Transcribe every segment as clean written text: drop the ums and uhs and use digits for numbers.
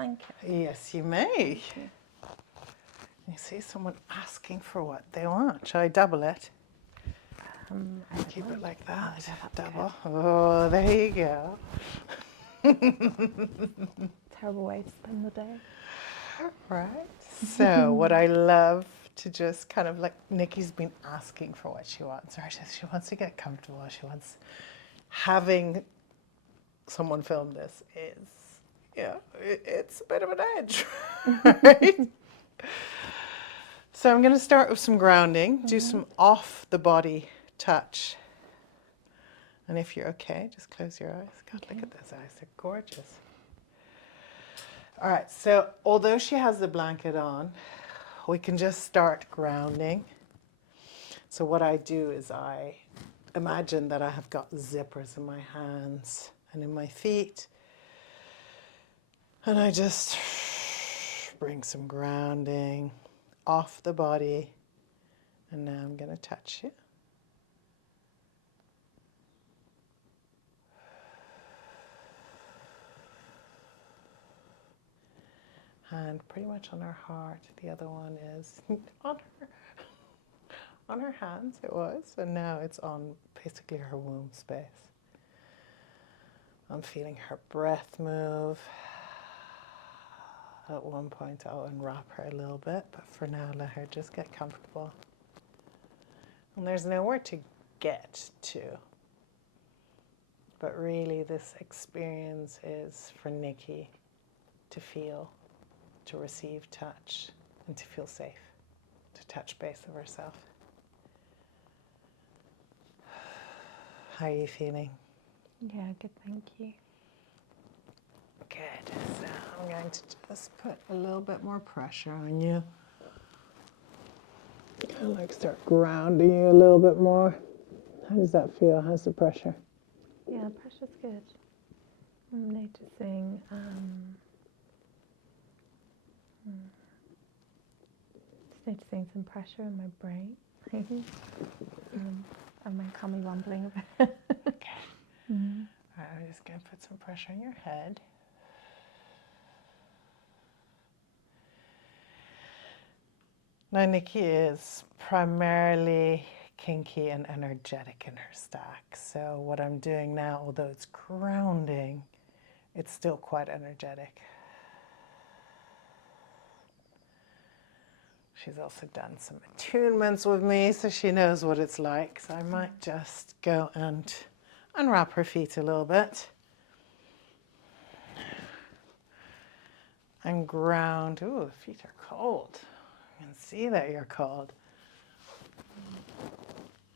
blanket? Yes, you may. You see someone asking for what they want. Shall I double it? Keep it like that. Double. Oh, there you go. Terrible way to spend the day. Right. So what I love to just kind of like, Nikki's been asking for what she wants. Right? She wants to get comfortable. She wants having someone film this is, yeah, it's a bit of an edge. Right? So I'm going to start with some grounding, do some off the body touch. And if you're okay, just close your eyes. God, look at those eyes, they're gorgeous. All right, so although she has the blanket on, we can just start grounding. So what I do is I imagine that I have got zippers in my hands and in my feet. And I just bring some grounding off the body. And now I'm going to touch you. Hand pretty much on her heart. The other one is on her hands it was, and now it's on basically her womb space. I'm feeling her breath move. At one point I'll unwrap her a little bit, but for now let her just get comfortable. And there's nowhere to get to. But really this experience is for Nikki to feel, to receive touch, and to feel safe, to touch base of herself. How are you feeling? Yeah, good, thank you. Good. So I'm going to just put a little bit more pressure on you. Kind of like start grounding you a little bit more. How does that feel? How's the pressure? Yeah, pressure's good. I'm noticing just noticing some pressure in my brain. And my tummy rumbling a bit. Okay. All right, I'm just going to put some pressure on your head. Now, Nikki is primarily kinky and energetic in her stack. So what I'm doing now, although it's grounding, it's still quite energetic. She's also done some attunements with me, so she knows what it's like. So I might just go and unwrap her feet a little bit. And ground. Ooh, the feet are cold. I can see that you're cold.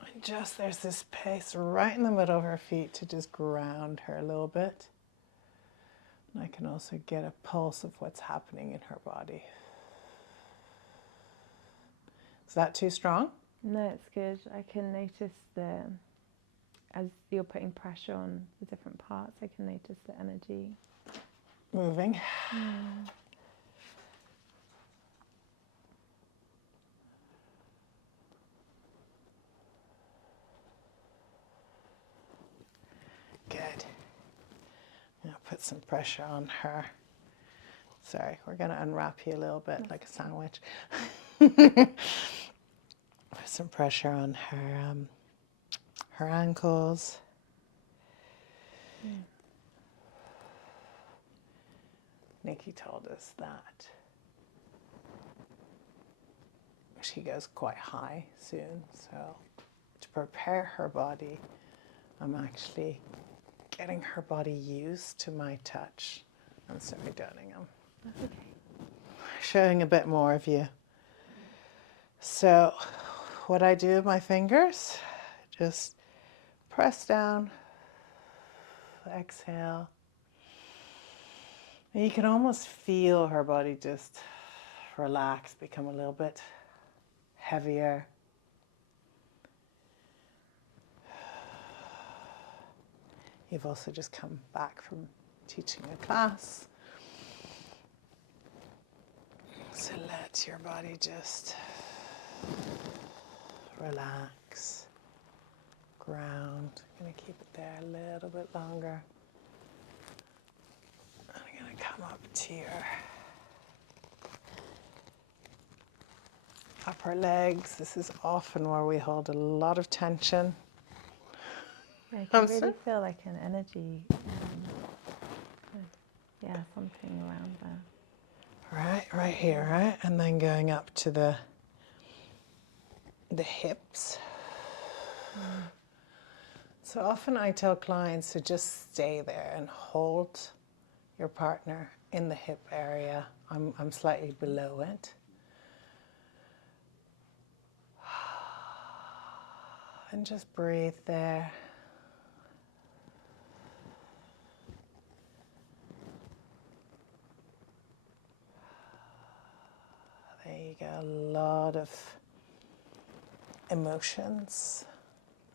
And just there's this space right in the middle of her feet to just ground her a little bit. And I can also get a pulse of what's happening in her body. Is that too strong? No, it's good. I can notice as you're putting pressure on the different parts, I can notice the energy moving. Good. Now put some pressure on her. Sorry, we're going to unwrap you a little bit like a sandwich. Put some pressure on her ankles. Nikki told us that she goes quite high soon, so to prepare her body, I'm actually getting her body used to my touch. I'm sorry, darling. That's okay. Showing a bit more of you. So what I do with my fingers, just press down, exhale. And you can almost feel her body just relax, become a little bit heavier. You've also just come back from teaching a class. So let your body just relax, ground. I'm going to keep it there a little bit longer. I'm going to come up to your upper legs. This is often where we hold a lot of tension. I can really feel like an energy, yeah, something around there. Right here, right? And then going up to the hips. So often I tell clients to just stay there and hold your partner in the hip area. I'm slightly below it. And just breathe there. There you go. A lot of emotions.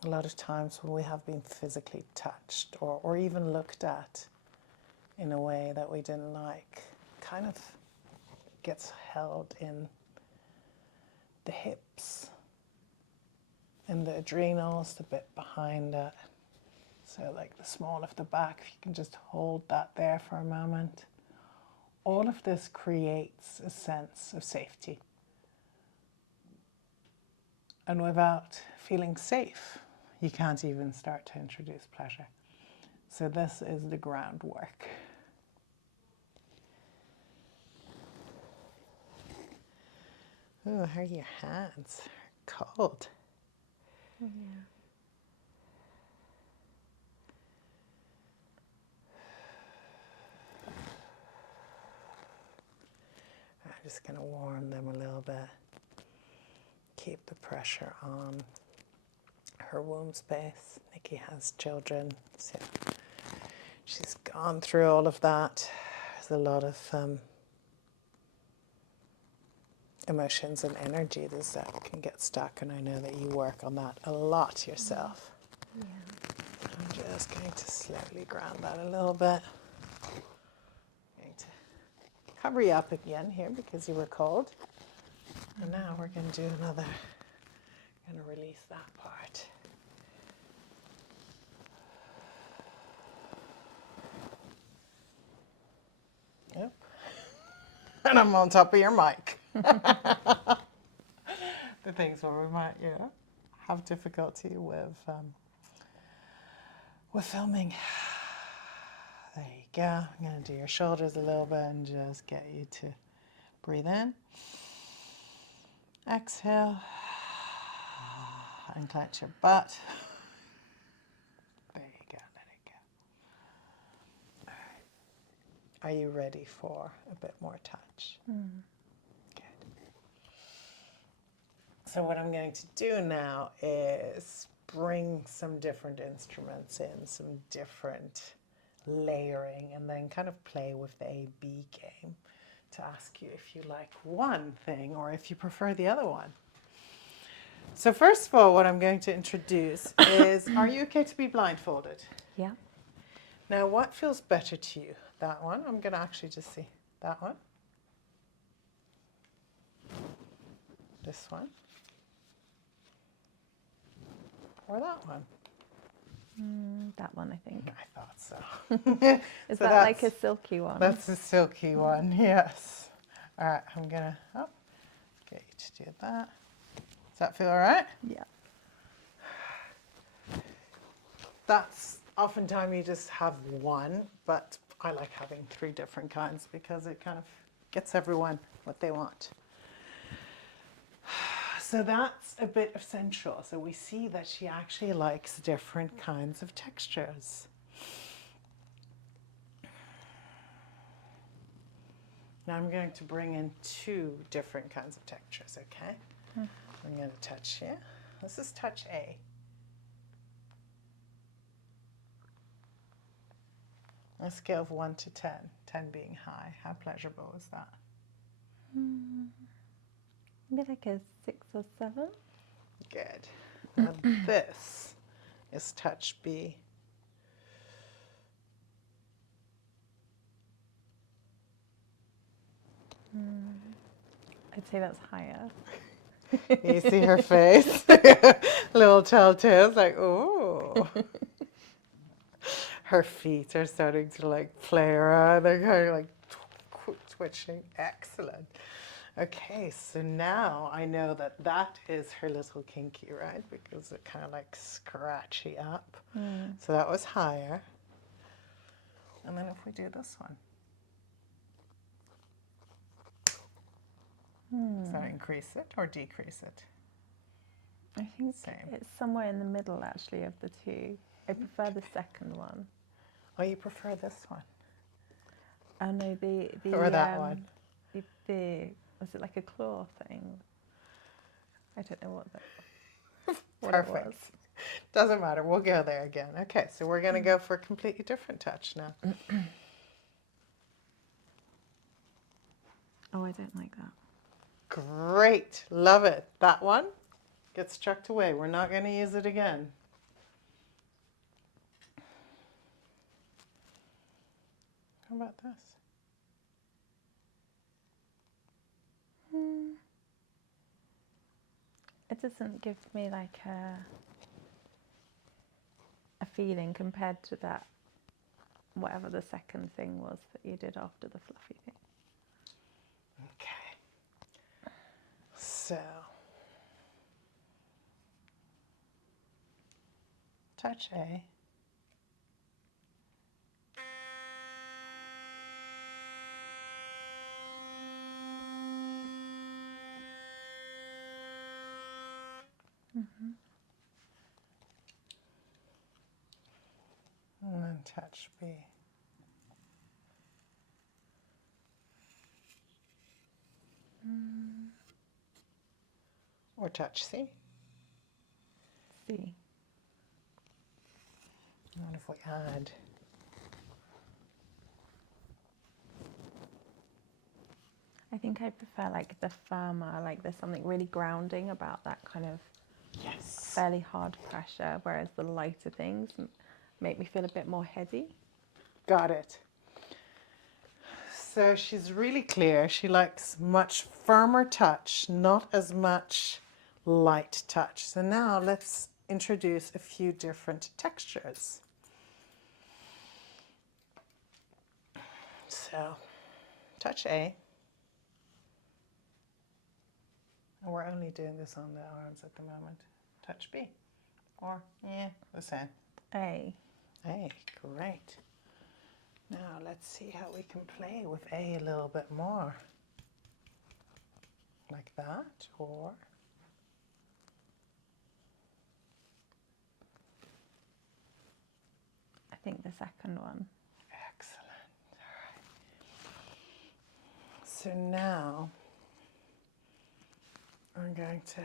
A lot of times when we have been physically touched or even looked at in a way that we didn't like, kind of gets held in the hips, in the adrenals, the bit behind it. So like the small of the back, if you can just hold that there for a moment. All of this creates a sense of safety. And without feeling safe, you can't even start to introduce pleasure. So this is the groundwork. Oh, how are your hands? Cold. Yeah. I'm just going to warm them a little bit. Keep the pressure on her womb space. Nikki has children, so she's gone through all of that. There's a lot of emotions and energy that can get stuck, and I know that you work on that a lot yourself. Yeah. I'm just going to slowly ground that a little bit. I'm going to cover you up again here because you were cold. And now we're going to do another, going to release that part. Yep. And I'm on top of your mic. The things where we might, have difficulty with filming. There you go. I'm going to do your shoulders a little bit and just get you to breathe in. Exhale. And clench your butt. There you go. Let it go. All right. Are you ready for a bit more touch? Good. So what I'm going to do now is bring some different instruments in, some different layering, and then kind of play with the A-B game to ask you if you like one thing or if you prefer the other one. So first of all, what I'm going to introduce is, are you okay to be blindfolded? Yeah. Now, what feels better to you? That one? I'm going to actually just see that one. This one. Or that one. That one, I think. I thought so. Is So that like a silky one? That's a silky one, yes. All right, I'm going to get you to do that. Does that feel all right? Yeah. That's oftentimes you just have one, but I like having 3 different kinds because it kind of gets everyone what they want. So that's a bit of sensual. So we see that she actually likes different kinds of textures. Now I'm going to bring in 2 different kinds of textures, okay? I'm going to touch here. This is touch A. On a scale of 1 to 10, 10 being high, how pleasurable is that? Maybe like a 6 or 7. Good. Now this is touch B. I'd say that's higher. You see her face? Little telltales, like, oh. Her feet are starting to like play around. They're kind of like twitching. Excellent. Okay, so now I know that that is her little kinky, right? Because it kind of like scratchy up. So that was higher. And then if we do this one. Does that increase it or decrease it? I think Same. it's somewhere in the middle, actually, of the two. I prefer the second one. Oh, you prefer this one? Oh no, the Or that one? The was it like a claw thing? I don't know what Perfect. it was. Doesn't matter. We'll go there again. Okay, so we're going to go for a completely different touch now. Oh, I don't like that. Great. Love it. That one gets chucked away. We're not going to use it again. How about this? It doesn't give me like a feeling compared to that, whatever the second thing was that you did after the fluffy thing. Okay. So, touch A. And then touch B. Or touch C. See. What if we add? I think I prefer like the firmer, like there's something really grounding about that kind of Yes. fairly hard pressure, whereas the lighter things make me feel a bit more heady. Got it. So she's really clear. She likes much firmer touch, not as much light touch. So now let's introduce a few different textures. So touch A. And we're only doing this on the arms at the moment. Touch B. Or, yeah, the same. A. A, great. Now let's see how we can play with A a little bit more. Like that, or I think the second one. excellent. All right. So now I'm going to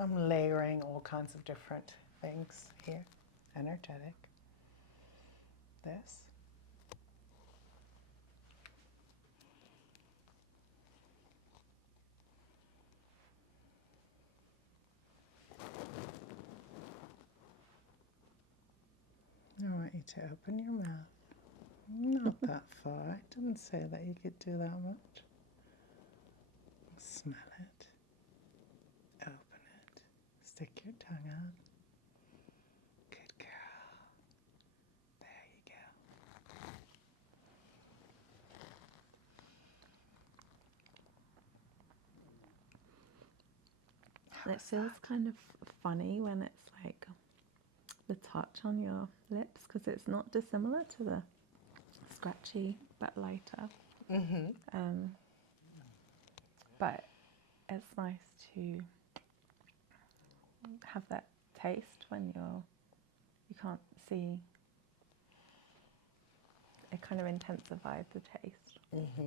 I'm layering all kinds of different things here. Energetic. This. I want you to open your mouth. Not that far. I didn't say that you could do that much. Smell it. Open it. Stick your tongue out. Good girl. There you go. It feels kind of funny when it's like the touch on your lips, because it's not dissimilar to the scratchy but lighter. But it's nice to have that taste when you can't see. It kind of intensifies the taste.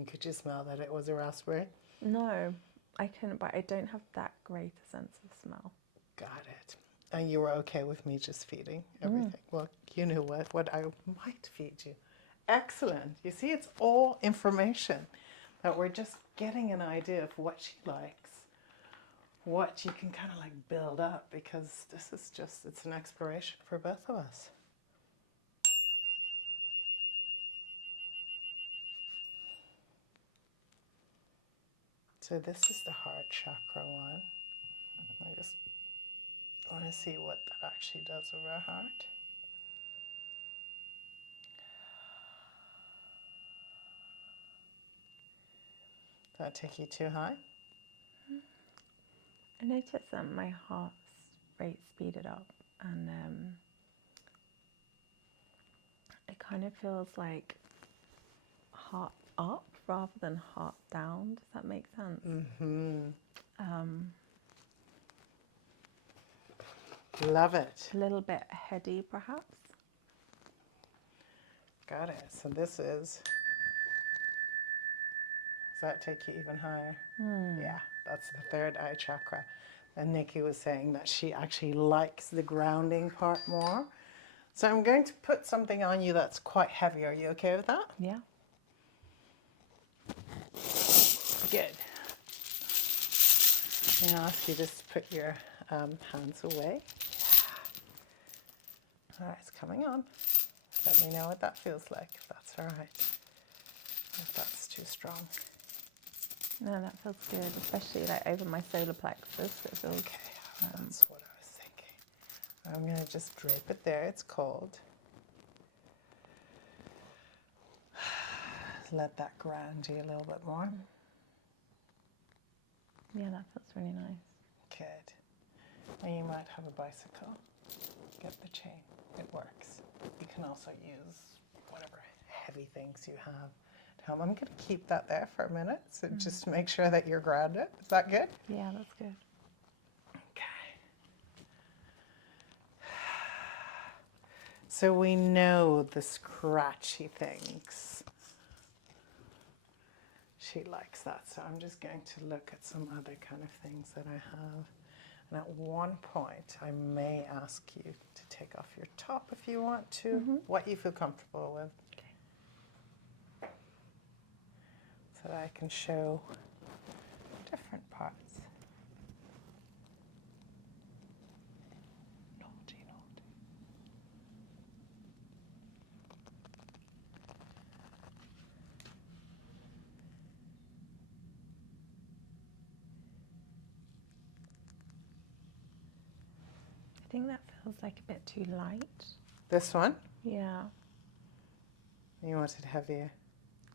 Could you smell that it was a raspberry? No, I couldn't, but I don't have that great a sense of smell. Got it. And you were okay with me just feeding everything? Well, you knew what I might feed you. Excellent. You see, it's all information that we're just getting an idea of what she likes, what you can kind of like build up, because this is just, it's an exploration for both of us. So this is the heart chakra one. I just want to see what that actually does with our heart. that take you too high? I noticed that my heart rate speeded up, and it kind of feels like heart up rather than heart down. Does that make sense? Love it. A little bit heady, perhaps. Got it. So this is, does that take you even higher? Yeah, that's the third eye chakra. And Nikki was saying that she actually likes the grounding part more. So I'm going to put something on you that's quite heavy. Are you okay with that? Yeah. Good. I'm going to ask you just to put your hands away. All right, it's coming on. Let me know what that feels like, if that's all right. If that's too strong. No, that feels good, especially like over my solar plexus. It feels. Okay, that's what I was thinking. I'm going to just drape it there. It's cold. Let that ground you a little bit more. Yeah, that feels really nice. Good. And you might have a bicycle. Get the chain. It works. You can also use whatever heavy things you have to help. I'm going to keep that there for a minute, so just to make sure that you're grounded. Is that good? Yeah, that's good. Okay. So we know the scratchy things. She likes that. So I'm just going to look at some other kind of things that I have. And at one point, I may ask you to take off your top if you want to, what you feel comfortable with. Okay. So that I can show different parts. Naughty, naughty. I think that feels like a bit too light. This one? Yeah. You want it heavier?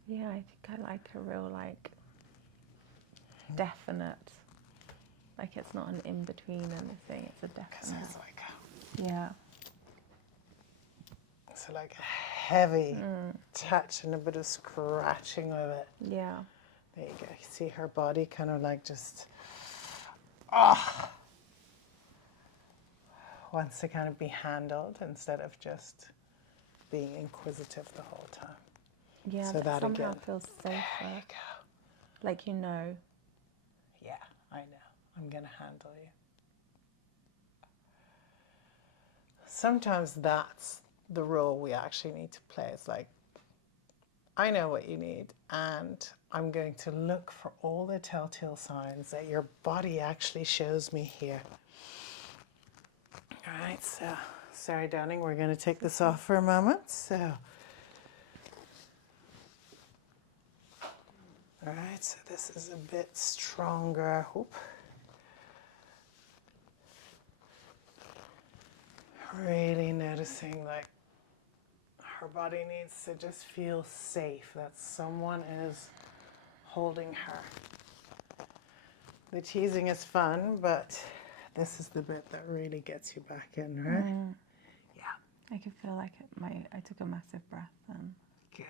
Yeah, I think I like a real, like, definite. Like, it's not an in-between anything. It's a definite. It's like Yeah. it's like a heavy touch and a bit of scratching with it. Yeah. There you go. You see her body kind of like just wants to kind of be handled instead of just being inquisitive the whole time. Yeah, So that somehow again. feels safer. There you go. Like, you know. Yeah, I know. I'm going to handle you. Sometimes that's the role we actually need to play. It's like, I know what you need, and I'm going to look for all the telltale signs that your body actually shows me here. All right, so, sorry, darling, we're going to take this off for a moment. So, all right, so this is a bit stronger. Oop. Really noticing like her body needs to just feel safe, that someone is holding her. The teasing is fun, but this is the bit that really gets you back in, right? Yeah. I could feel like I took a massive breath then. Good.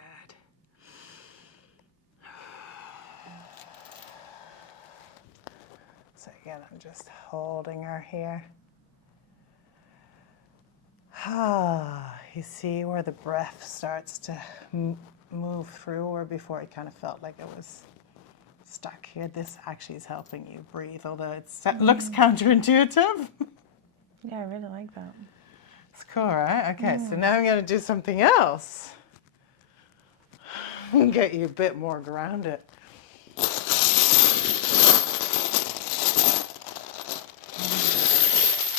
So again, I'm just holding her here. You see where the breath starts to move through, or before it kind of felt like it was stuck here. This actually is helping you breathe, although it looks counterintuitive. Yeah, I really like that. It's cool, right? Okay, so now I'm going to do something else. Get you a bit more grounded.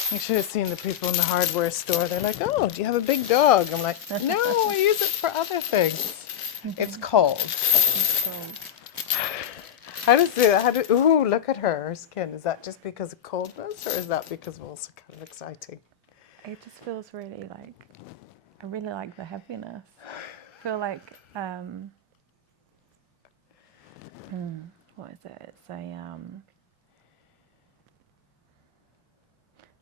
You should have seen the people in the hardware store. They're like, oh, do you have a big dog? I'm like, no, I use it for other things. It's cold. How does it, ooh, look at her skin. Is that just because of coldness, or is that because of also kind of exciting? It just feels really like, I really like the heaviness. I feel like, what is is it? It's a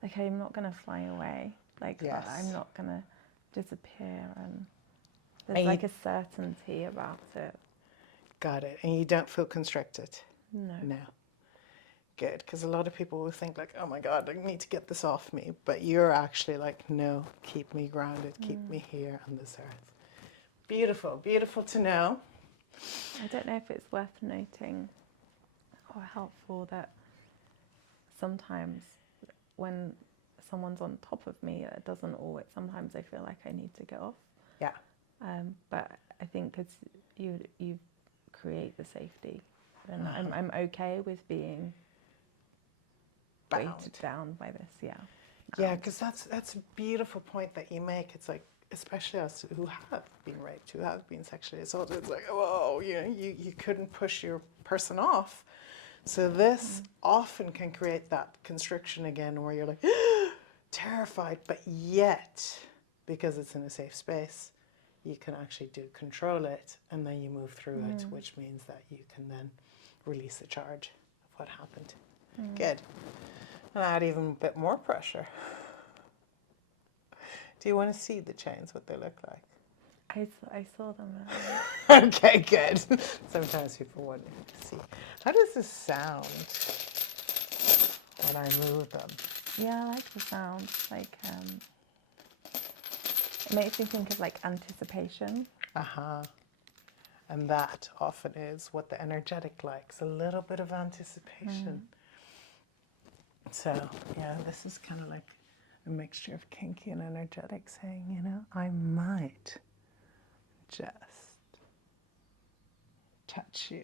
like I'm not gonna fly away. Like Yes. I'm not gonna disappear, and And there's like a certainty about it. Got it. And you don't feel constricted? No. No. Good. Because a lot of people will think like, oh my God, I need to get this off me. But you're actually like, no, keep me grounded, keep me here on this earth. Beautiful. Beautiful to know. I don't know if it's worth noting or helpful that sometimes when someone's on top of me, it doesn't always, sometimes I feel like I need to get off. Yeah. But I think because you create the safety, and I'm okay with being Bound. weighted down by this. Yeah. Yeah, because that's a beautiful point that you make. It's like, especially us who have been raped, who have been sexually assaulted, it's like, whoa, you know, you couldn't push your person off. So this often can create that constriction again where you're like terrified, but yet, because it's in a safe space, you can actually control it, and then you move through it, which means that you can then release the charge of what happened. Good. And add even a bit more pressure. Do you want to see the chains, what they look like? I saw them earlier. Okay, good. Sometimes people want to see. How does this sound when I move them? Yeah, I like the sound. Like it makes me think of like anticipation. And that often is what the energetic likes, a little bit of anticipation. So, yeah, this is kind of like a mixture of kinky and energetic, saying, you know, I might just touch you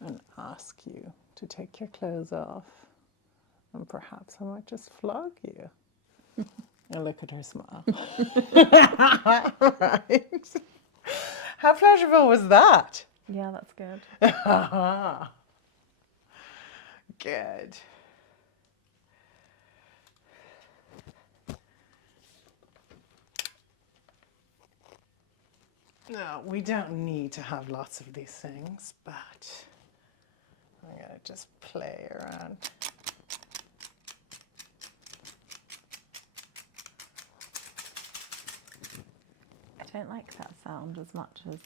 and ask you to take your clothes off, and perhaps I might just flog you. And look at her smile. Right? How pleasurable was that? Yeah, that's good. Good. No, we don't need to have lots of these things, but I'm going to just play around. I don't like that sound as much as,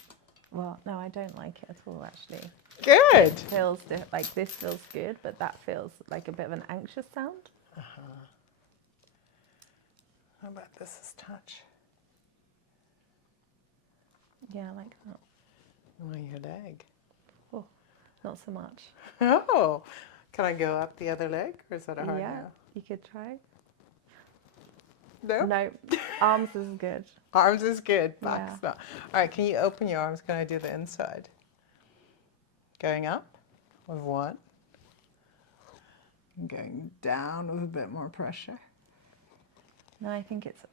well, no, I don't like it at all, actually. Good. It feels like this feels good, but that feels like a bit of an anxious sound. How about this is touch? Yeah, I like that. On your leg. Oh, not so much. Oh, can I go up the other leg, or is that a hard Yeah, no? you could try. No? No, arms is good. Arms is good, back's Yeah. not. All right, can you open your arms? Can I do the inside? Going up with one. And going down with a bit more pressure. No, I think it's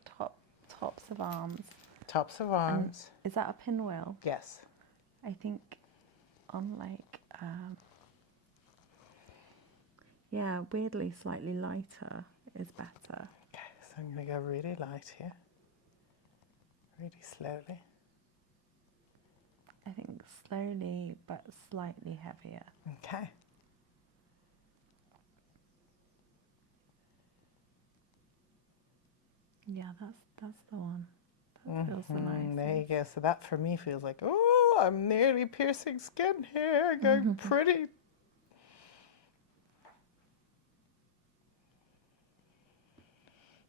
tops of arms. Tops of arms. Is that a pinwheel? Yes. I think on like, yeah, weirdly slightly lighter is better. Okay, so I'm going to go really light here. Really slowly. I think slowly but slightly heavier. Okay. Yeah, that's the one. That feels the nicest. There you go. So that for me feels like, oh, I'm nearly piercing skin here, going pretty.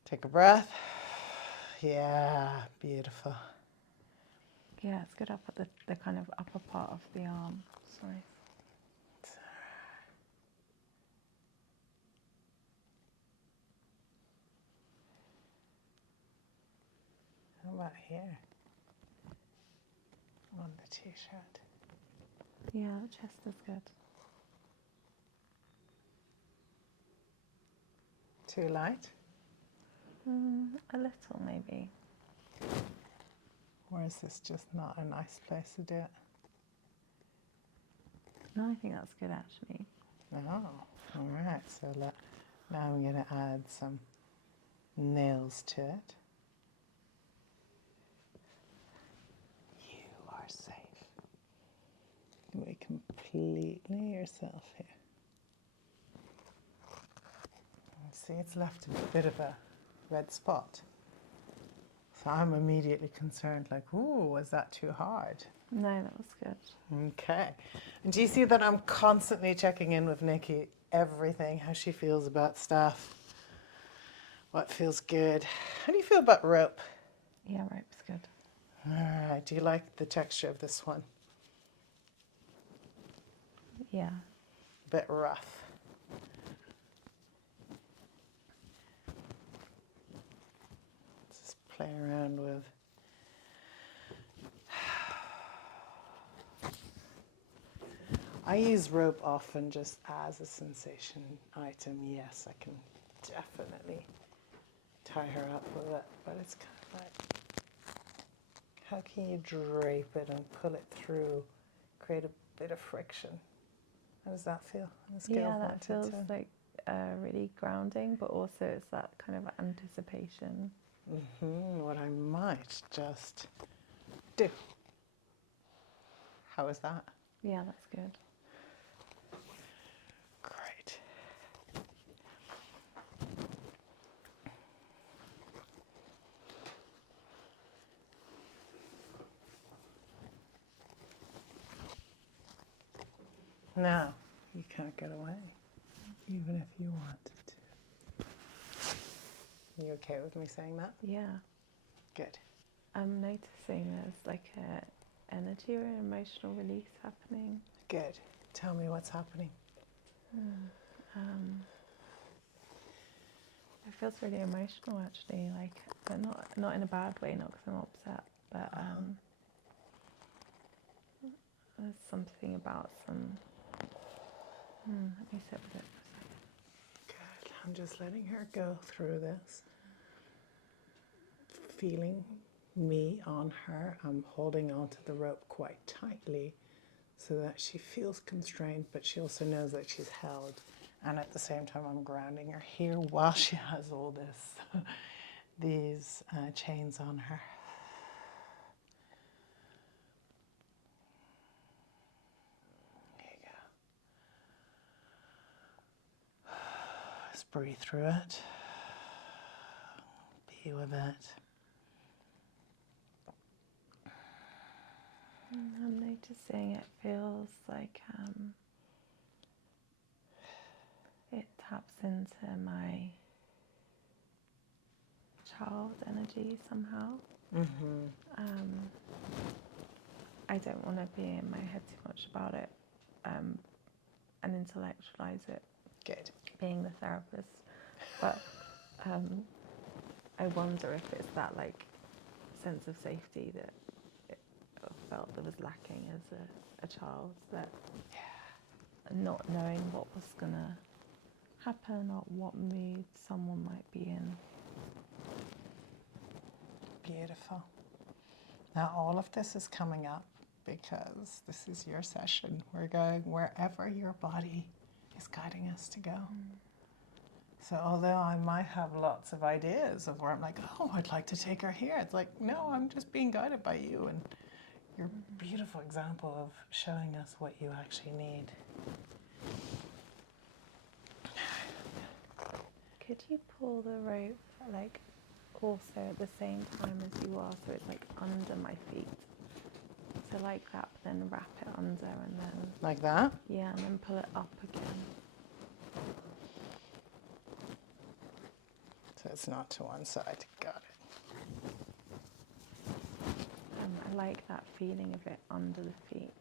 Take a breath. Yeah, beautiful. Yeah, it's good up at the kind of upper part of the arm. Sorry. How about here? On the t-shirt. Yeah, the chest is good. Too light? A little maybe. Or is this just not a nice place to do it? No, I think that's good actually. Oh, all right. So now I'm going to add some nails to it. You are safe. can be completely yourself here. See, it's left a bit of a red spot. So I'm immediately concerned, like, ooh, was that too hard? No, that was good. Okay. And do you see that I'm constantly checking in with Nikki, everything, how she feels about stuff, what feels good. How do you feel about rope? Yeah, rope's good. All right. Do you like the texture of this one? Yeah. A bit rough. Just play around with. I use rope often just as a sensation item. Yes, I can definitely tie her up with it, but it's kind of like, how can you drape it and pull it through, create a bit of friction? How does that feel? On a scale Yeah, of 1 that to feels 10? like really grounding, but also it's that kind of anticipation. What I might just do. How is that? Yeah, that's good. Great. Now, you can't get away, even if you wanted to. You okay with me saying that? Yeah. Good. I'm noticing there's like a energy or an emotional release happening. Good. Tell me what's happening. It feels really emotional actually, like, but not in a bad way, not because I'm upset, but there's something about some. Let me sit with it for a second. Good. I'm just letting her go through this. Feeling me on her. I'm holding onto the rope quite tightly so that she feels constrained, but she also knows that she's held. And at the same time, I'm grounding her here while she has all this, these chains on her. There you go. Just breathe through it. Be with it. I'm noticing it feels like it taps into my child energy somehow. I don't want to be in my head too much about it and intellectualize it. Good. Being the therapist, but I wonder if it's that like sense of safety that it felt that was lacking as a child, that not knowing what was gonna happen or what mood someone might be in. Beautiful. Now all of this is coming up because this is your session. We're going wherever your body is guiding us to go. So although I might have lots of ideas of where I'm like, oh, I'd like to take her here, it's like, no, I'm just being guided by you, and you're a beautiful example of showing us what you actually need. Could you pull the rope like also at the same time as you are, so it's like under my feet? So like that, but then wrap it under and then... Like that? Yeah, and then pull it up again. So it's not to one side. Got it. I like that feeling of it under the feet.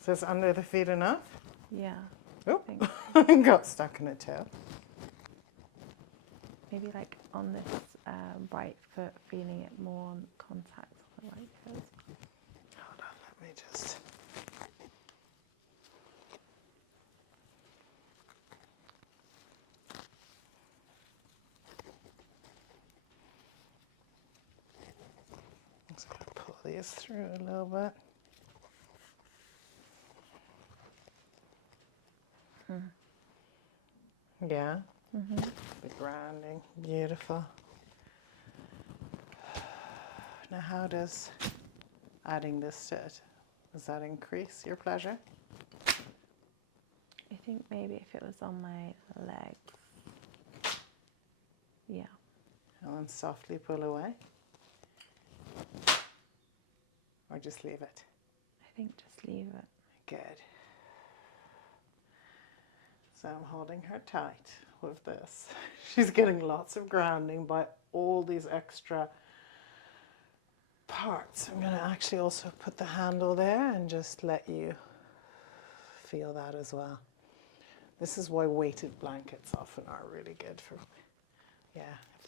So it's under the feet enough? Yeah. Oh, I think got stuck in a toe. maybe like on this right foot, feeling it more on contact on the right foot. Hold on, let me just... I'm just going to pull these through a little bit. Yeah? The grounding, beautiful. Now how does adding this to it Does that increase your pleasure? I think maybe if it was on my legs. Yeah. And then softly pull away. Or just leave it? I think just leave it. Good. So I'm holding her tight with this. She's getting lots of grounding by all these extra parts. I'm going to actually also put the handle there and just let you feel that as well. This is why weighted blankets often are really good for me. Yeah,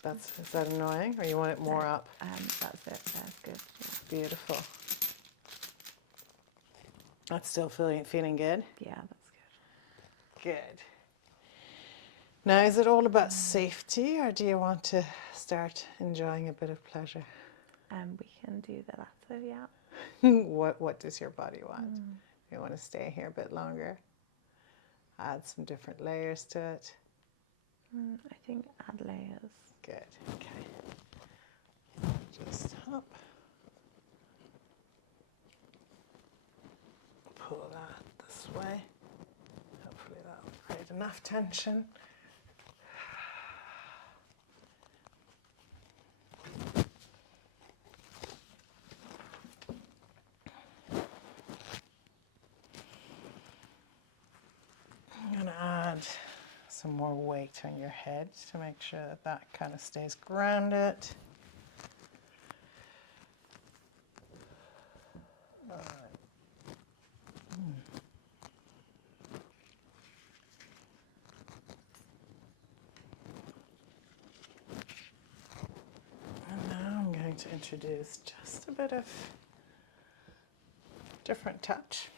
is that annoying, or you want it more up? That's it, that's good. Yeah. Beautiful. That's still feeling good? Yeah, that's good. Good. Now, is it all about safety, or do you want to start enjoying a bit of pleasure? We can do the latter, yeah. What does your body want? You want to stay here a bit longer? Add some different layers to it? I think add layers. Good, okay. Just up. Pull that this way. Hopefully that will create enough tension. I'm going to add some more weight on your head to make sure that that kind of stays grounded. And now I'm going to introduce just a bit of different touch.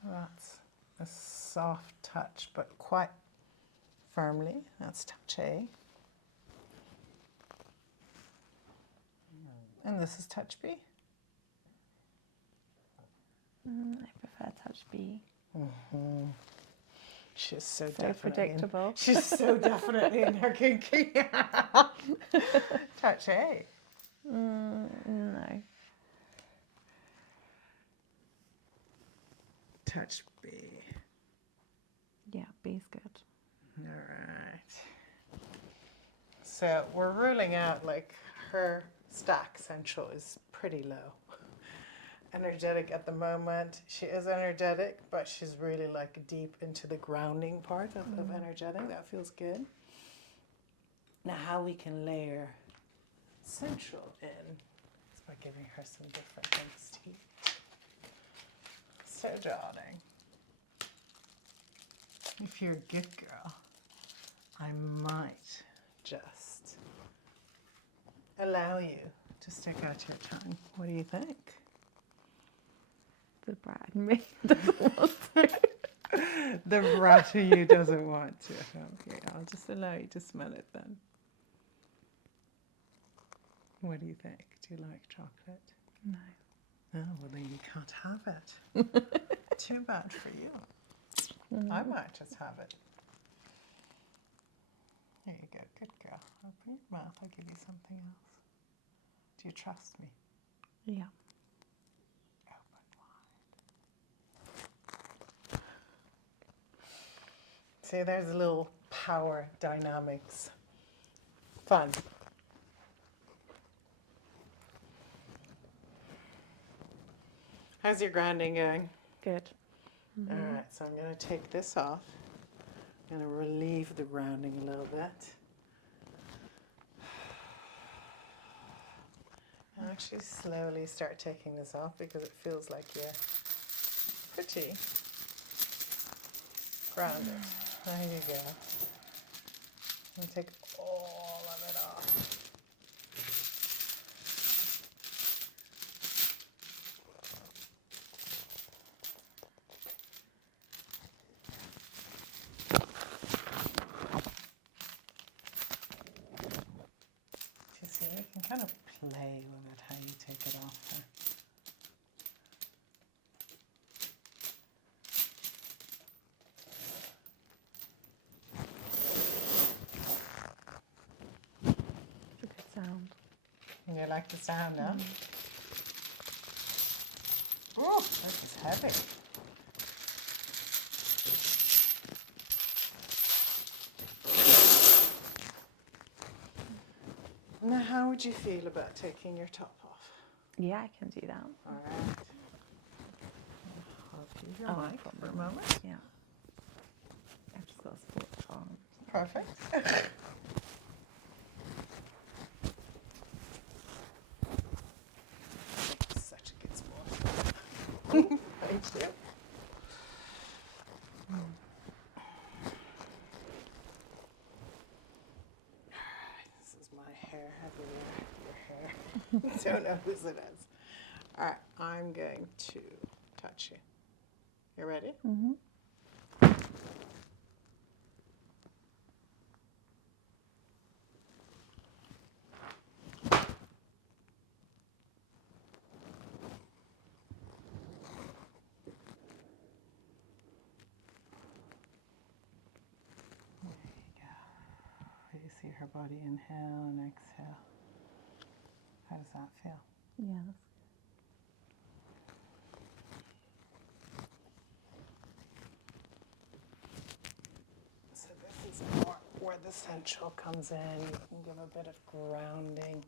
So that's a soft touch, but quite firmly. That's touch A. And this is touch B. I prefer touch B. She's so So predictable. She's so definitely in her kinky. Touch A. No. Touch B. Yeah, B's good. All right. So we're ruling out, like, her stack central is pretty low. Energetic at the moment. She is energetic, but she's really like deep into the grounding part of energetic. That feels good. Now how we can layer central in is by giving her some different things to eat. So darling, if you're a good girl, I might just allow you to stick out your tongue. What do you think? The brat in me doesn't want to. The brat of you doesn't want to. Okay, I'll just allow you to smell it then. What do you think? Do you like chocolate? No. Oh, well then you can't have it. Too bad for you. I might just have it. There you go. Good girl. Open your mouth. I'll give you something else. Do you trust me? Yeah. See, there's a little power dynamics. Fun. How's your grounding going? Good. All right, so I'm going to take this off. I'm going to relieve the grounding a little bit. And actually slowly start taking this off because it feels like you're pretty grounded. There you go. And take all of it off. You see, you can kind of play with it, how you take it off there. It's a good sound. You like the sound now? Oh, this is heavy. Now, how would you feel about taking your top off? Yeah, I can do that. All right. I'll use your mic for a moment. Yeah. I've just got a sports arm. Perfect. Such a good sport. Thank you. This is my hair everywhere. Your hair. Don't know whose it is. All right, I'm going to touch you. You ready? Mm-hmm. You see her body inhale and exhale. How does that feel? Yeah. So this is more where the central comes in. You can give a bit of grounding.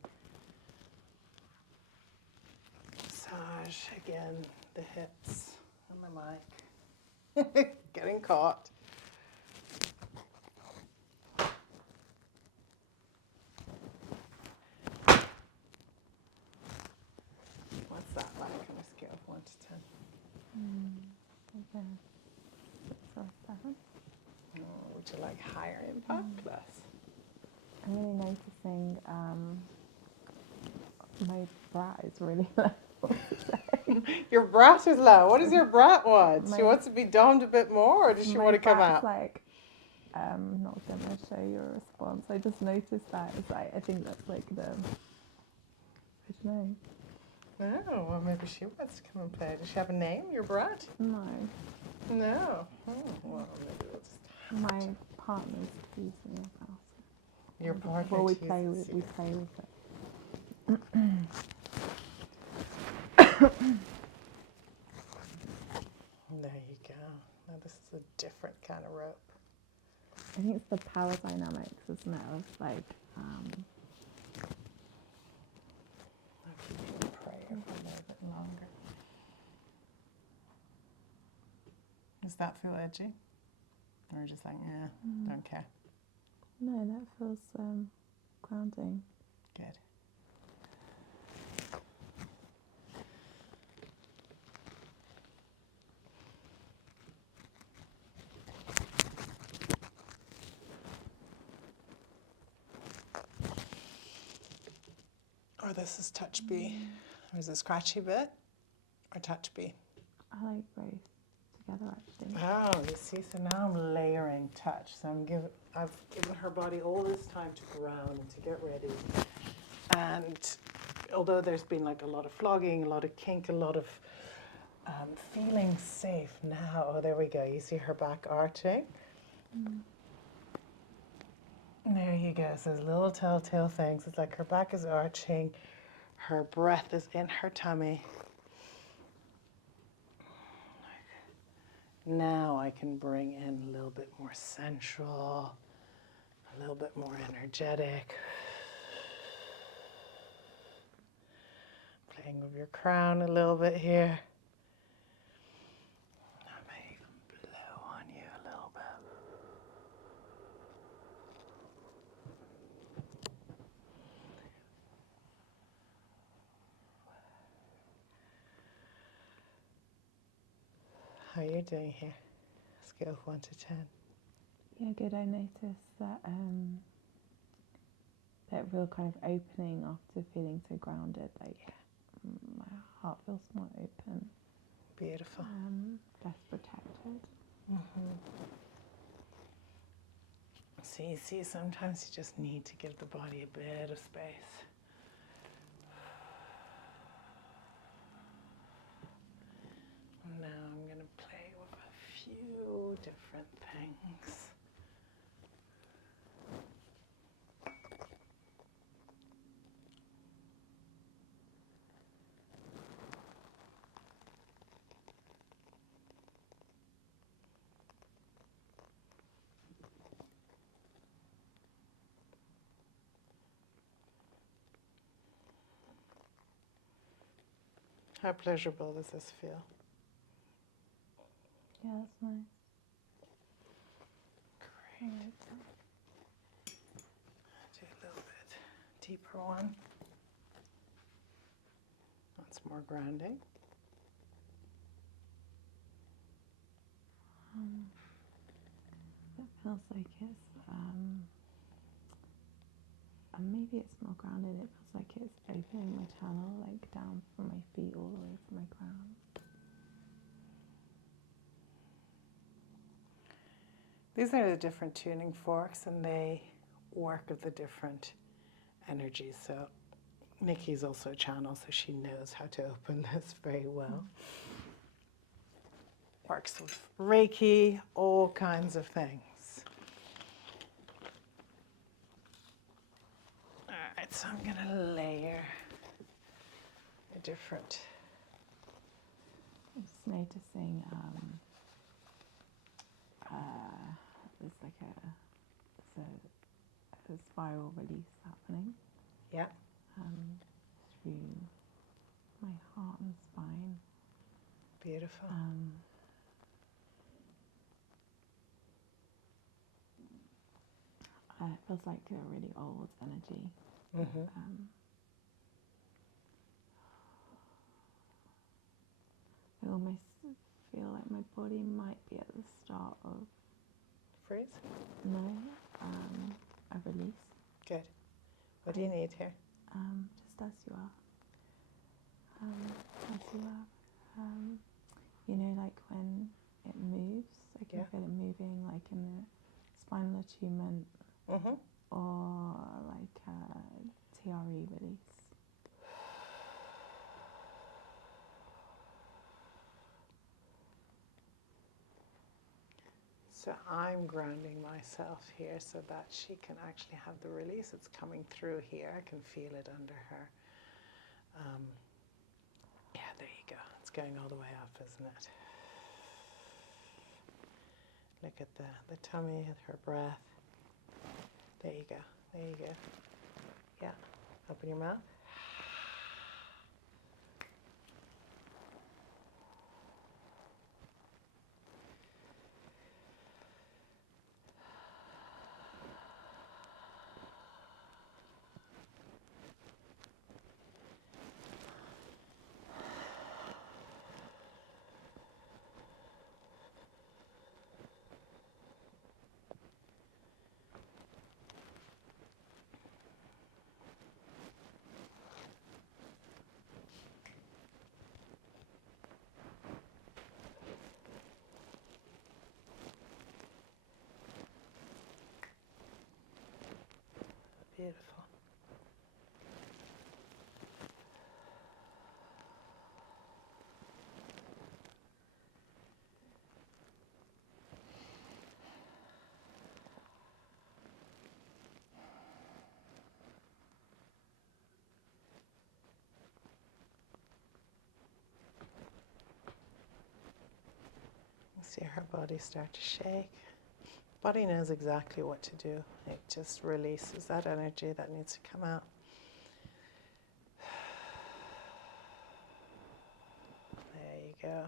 Massage again, the hips and the mic. Getting caught. What's that like on a scale of 1 to 10? Okay. 6 or 7. Oh, would you like higher impact, less? I'm really noticing my brat is really low. Your brat is low. What does your brat want? She My- wants to be domed a bit more, or does she want to come out? Like, not gonna show you a response. I just noticed that. It's like, I think that's like the, I don't know. Oh, well, maybe she wants to come and play. Does she have a name, your brat? No, No. Oh, well, maybe we'll just... my partner's using it now. Your partner Well, we teases play you. with it. There you go. Now this is a different kind of rope. I think it's the power dynamics, isn't it? Of like, I'll keep you in prayer for a little bit longer. Does that feel edgy? Or just like, don't care? no, that feels grounding. Good. Or this is touch B. Or is it scratchy bit? Or touch B? I like both together actually. Oh, you see, so now I'm layering touch. So I've given her body all this time to ground and to get ready. And although there's been like a lot of flogging, a lot of kink, a lot of feeling safe now. Oh, there we go. You see her back arching? And there you go. So there's little telltale things. It's like her back is arching. Her breath is in her tummy. Now I can bring in a little bit more sensual, a little bit more energetic. Playing with your crown a little bit here. I may even blow on you a little bit. How are you doing here? Scale of 1 to 10. Yeah, good. I noticed that that real kind of opening after feeling so grounded. Like my heart feels more open. Beautiful. Less protected. So you see, sometimes you just need to give the body a bit of space. Now I'm going to play with a few different things. How pleasurable does this feel? Yeah, that's nice. Great. Do a little bit deeper one. That's more grounding. It feels like it's, maybe it's more grounded. It feels like it's opening my channel, like down from my feet all the way to my ground. These are the different tuning forks, and they work with the different energies. So Nikki's also a channel, so she knows how to open this very well. Works with Reiki, all kinds of things. All right, so I'm going to layer a different. I'm just noticing there's like a spiral release happening Yeah. through my heart and spine. Beautiful. It feels like a really old energy. Mm-hmm. I almost feel like my body might be at the start of Freeze. a release. Good. What do you need here? Just as you are. As you are. You know, like when it moves, I can feel it moving, like in the spinal attunement, or like a TRE release. So I'm grounding myself here so that she can actually have the release. It's coming through here. I can feel it under her. Yeah, there you go. It's going all the way up, isn't it? Look at the tummy, her breath. There you go. There you go. Yeah. Open your mouth. Beautiful. See her body start to shake. Body knows exactly what to do. It just releases that energy that needs to come out. There you go.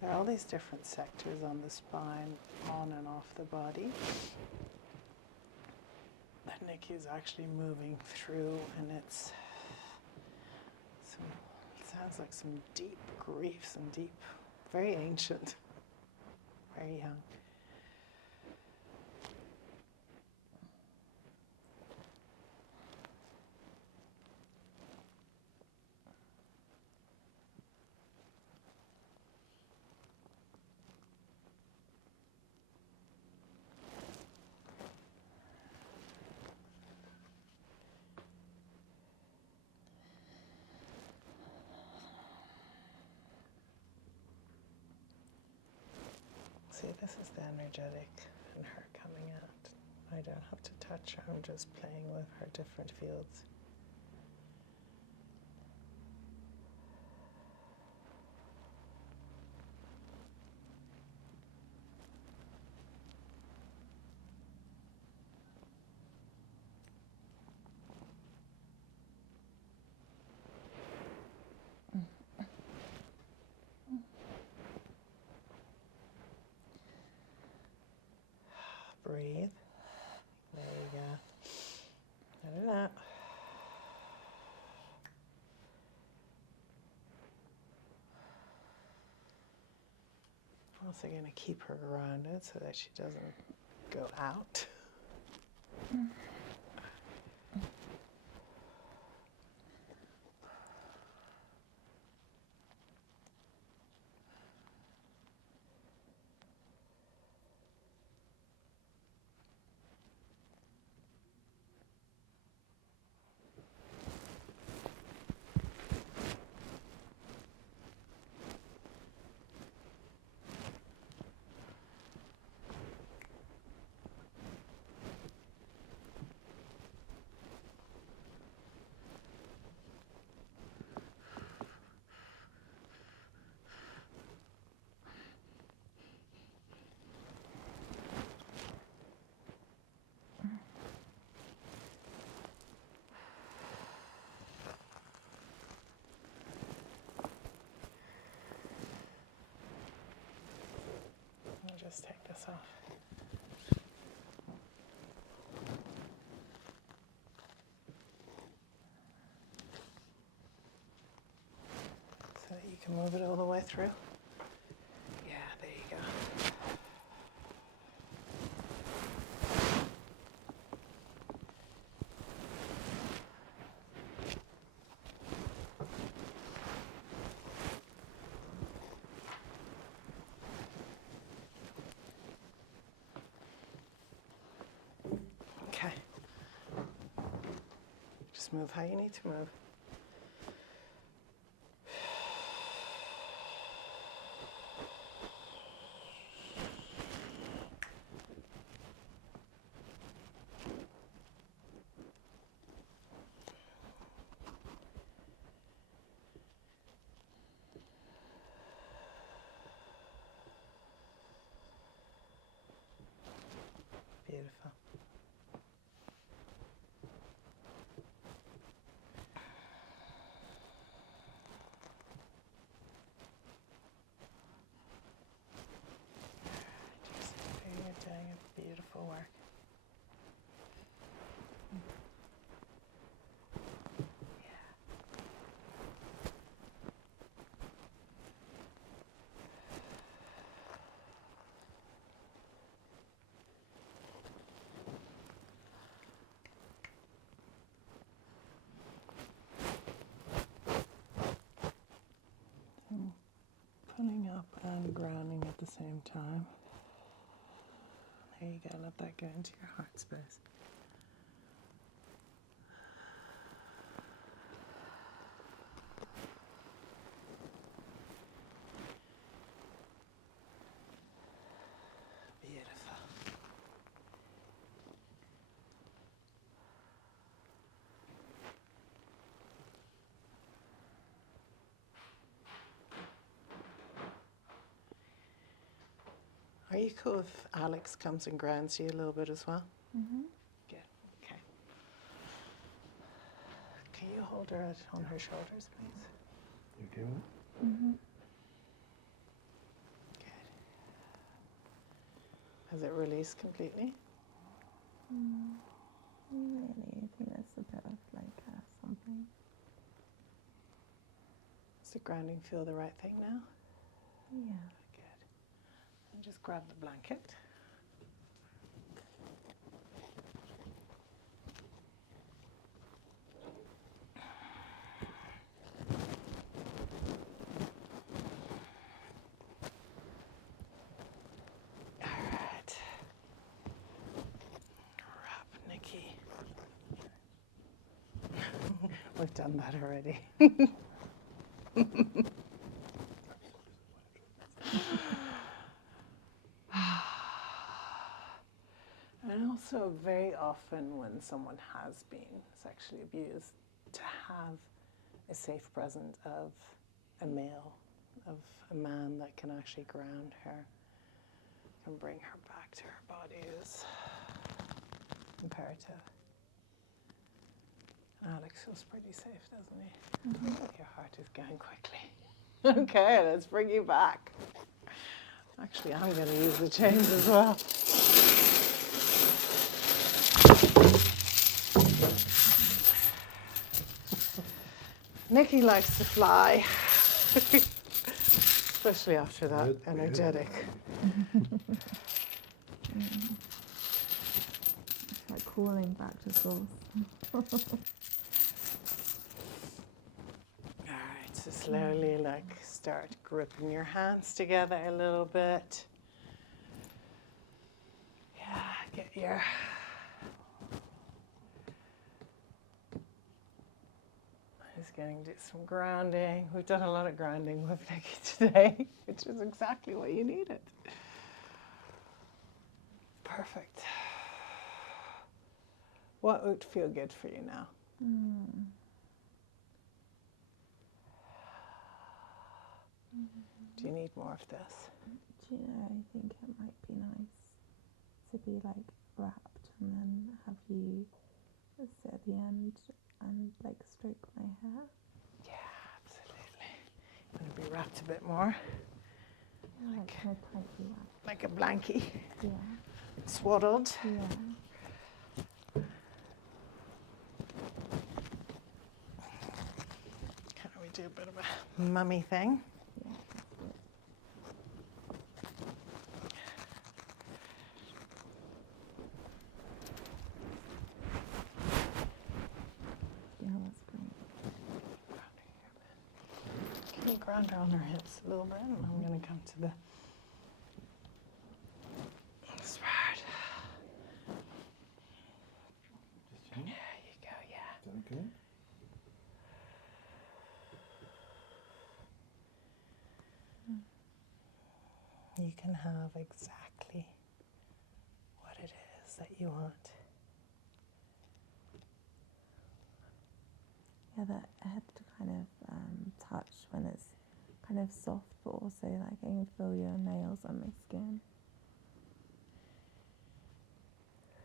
There are all these different sectors on the spine, on and off the body, that Nikki is actually moving through, and it sounds like some deep grief, some deep, very ancient, very young. energetic and her coming out. I don't have to touch her, I'm just playing with her different fields. Breathe. There you go. Let it out. Also going to keep her grounded so that she doesn't go out. Just take this off. So that you can move it all the way through. Yeah, there you go. Okay. Just move how you need to move. Beautiful. You're doing a beautiful work. Pulling up and grounding at the same time. There you go, let that go into your heart space. Beautiful. Are you cool if Alex comes and grounds you a little bit as well? Mm-hmm. Good. Okay. Can you hold her on her shoulders, please? You okay with it? Mm-hmm. Good. Has it released completely? Really, I think that's a bit of like something. Does the grounding feel the right thing now? Yeah. Good. And just grab the blanket. All right. Wrap, Nikki. We've done that already. also very often when someone has been sexually abused, to have a safe presence of a male, of a man that can actually ground her, can bring her back to her body is imperative. Alex feels pretty safe, doesn't he? Mm-hmm. Your heart is going quickly. Okay, let's bring you back. Actually, I'm going to use the chains as well. Nikki likes to fly, especially after that energetic. It's like calling back to source. Alright, so slowly start gripping your hands together a little bit. Yeah, get your just getting to some grounding. We've done a lot of grounding with Nikki today, which is exactly what you needed. Perfect. What would feel good for you now? Do you need more of this? Do you know, I think it might be nice to be like wrapped and then have you sit at the end and like stroke my hair. Yeah, absolutely. I'm going to be wrapped a bit more. Yeah, like kind of tightly wrapped. Like a blankie. Yeah. Swaddled. Yeah. Can we do a bit of a mummy thing? Yeah. Yeah, that's great. Can you ground down her hips a little bit? And I'm going to come to the this part. There you go, yeah. Okay. You can have exactly what it is that you want. Yeah, that head to kind of touch when it's kind of soft, but also like I can feel your nails on my skin.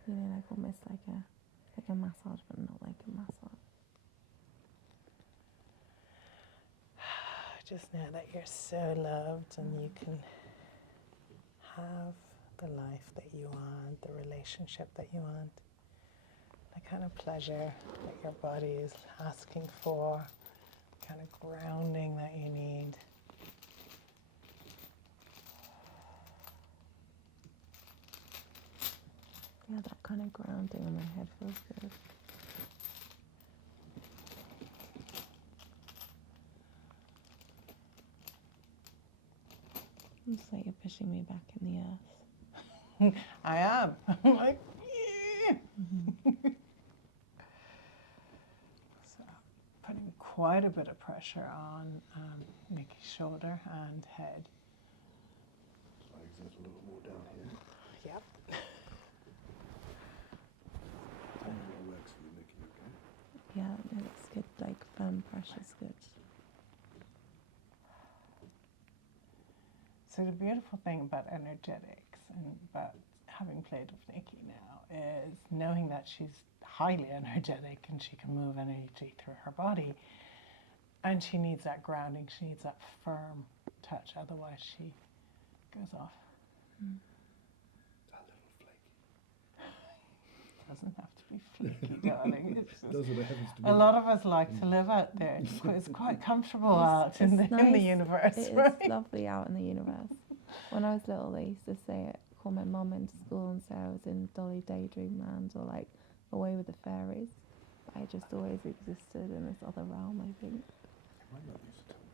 You know, like almost like a massage, but not like a massage. Just know that you're so loved and you can have the life that you want, the relationship that you want, the kind of pleasure that your body is asking for, the kind of grounding that you need. Yeah, that kind of grounding on my head feels good. It's like you're pushing me back in the earth. I am. I'm like, yeah. So, putting quite a bit of pressure on Nikki's shoulder and head. So I exert a little more down here. Yep. Tell me what works for you, Nikki, okay? Yeah, no, that's good. Like firm pressure's good. So the beautiful thing about energetics and about having played with Nikki now is knowing that she's highly energetic and she can move energy through her body. And she needs that grounding, she needs that firm touch, otherwise she goes off. A little flaky. Doesn't have to be flaky, darling. It's just, Does what it happens to be. a lot of us like to live out there. It's quite comfortable out in the universe, It right? is lovely out in the universe. When I was little, they used to call my mum into school and say I was in Dolly Daydream Land or like away with the fairies. But I just always existed in this other realm, I think. My mother used to tell me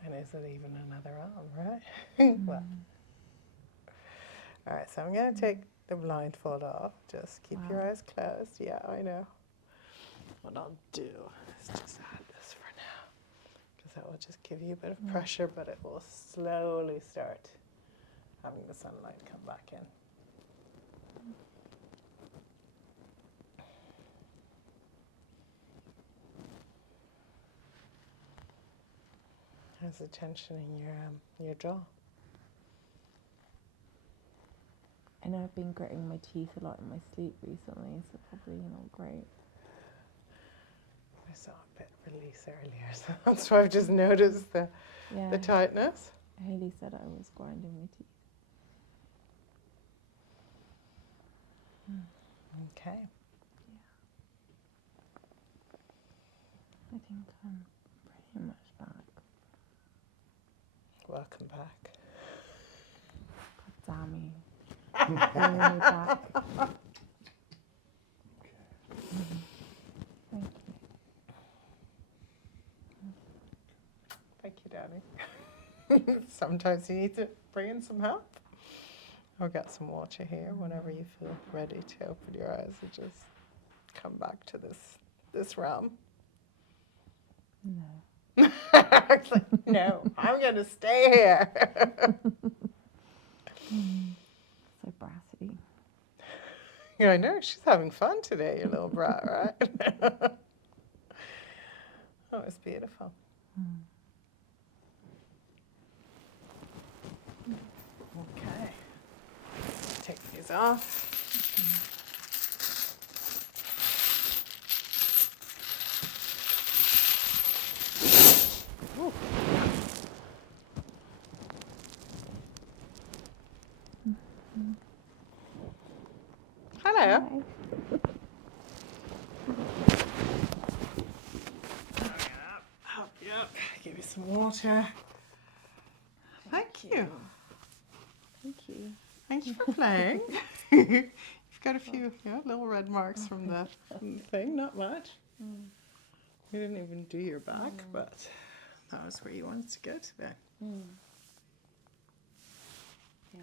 that. And is it even another realm, right? Well. All right, so I'm going to take the blindfold off. Just keep your eyes closed. Yeah, I know. What I'll do is just add this for now, because that will just give you a bit of pressure, but it will slowly start having the sunlight come back in. There's a tension in your jaw. I know I've been gritting my teeth a lot in my sleep recently, so probably not great. I saw a bit of release earlier, so that's why I've just noticed the Yeah, tightness. Haley said I was grinding my teeth. Okay. I think I'm pretty much back. Welcome back. God damn you. Bringing me back. Thank you. Thank you, Danny. Sometimes you need to bring in some help. Or get some water here whenever you feel ready to open your eyes and just come back to this realm. No. It's like, no, I'm going to stay here. So brassy. Yeah, I know, she's having fun today, your little brat, right? Oh, it's beautiful. Okay. Take these off. Ooh. Hello. Hi. Help you up. Give you some water. Thank you. Thank you. Thanks for playing. You've got a few little red marks from the thing, not much. You didn't even do your back, but that was where you wanted to go today. Yeah.